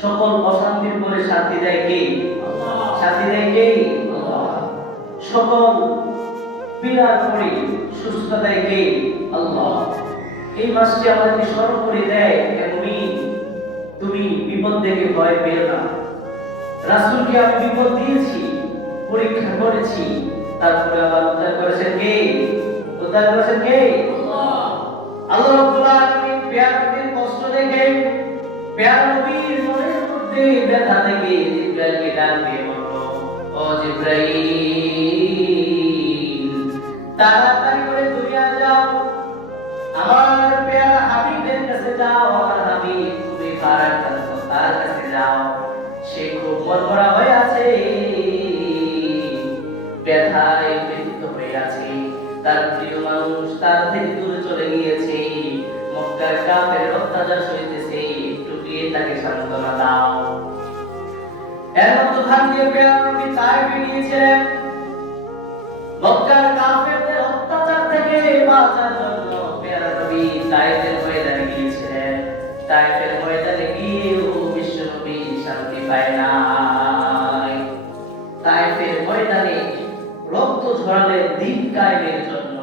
সকল অশান্তির পরে শান্তি দেয় কে? আল্লাহ। শান্তি দেয় কে? আল্লাহ। সকল পীড়ার পরে সুস্থতা দেয় কে? আল্লাহ। এই মাসটি আমাদেরকে স্মরণ করে দেয়, হে মুমিন, তুমি বিপদ দেখে ভয় পেও না। রাসূলকে আমি বিপদ দিয়েছি, পরীক্ষা করেছি, তারপরে আবার উদ্ধার করেছেন কে? উদ্ধার করেছেন কে? আল্লাহ। আল্লাহ রাব্বুল আলামিন পেয়ারা নবীর কষ্ট দেখে, পেয়ারা নবীর মনের মধ্যে ব্যথা দেখে জিবরাইলকে ডাক দিয়ে বলল, ও জিবরাইল, তাড়াতাড়ি করে দুনিয়া যাও, আমার পেয়ারা হাবিবের কাছে যাও, আমার হাবিব খুবই পারাক্রান্ত, তার কাছে যাও। সে খুব মনমরা হয়ে আছে, ব্যথায় ব্যথিত হয়ে আছে, তার প্রিয় মানুষ তার থেকে দূরে চলে গিয়েছে, মক্কার কাফের অত্যাচার সইতেছে, একটু গিয়ে তাকে সান্ত্বনা দাও। এর মধ্যখান দিয়ে পেয়ারা নবী তায়েফে গিয়েছিলেন, মক্কার কাফেরদের অত্যাচার থেকে বাঁচার জন্য পেয়ারা নবী তায়েফের ময়দানে গিয়েছিলেন। তায়েফের ময়দানে গিয়েও বিশ্ব নবী শান্তি পায় নাই। তায়েফের ময়দানে রক্ত ঝরালেন দ্বীন কায়েমের জন্য।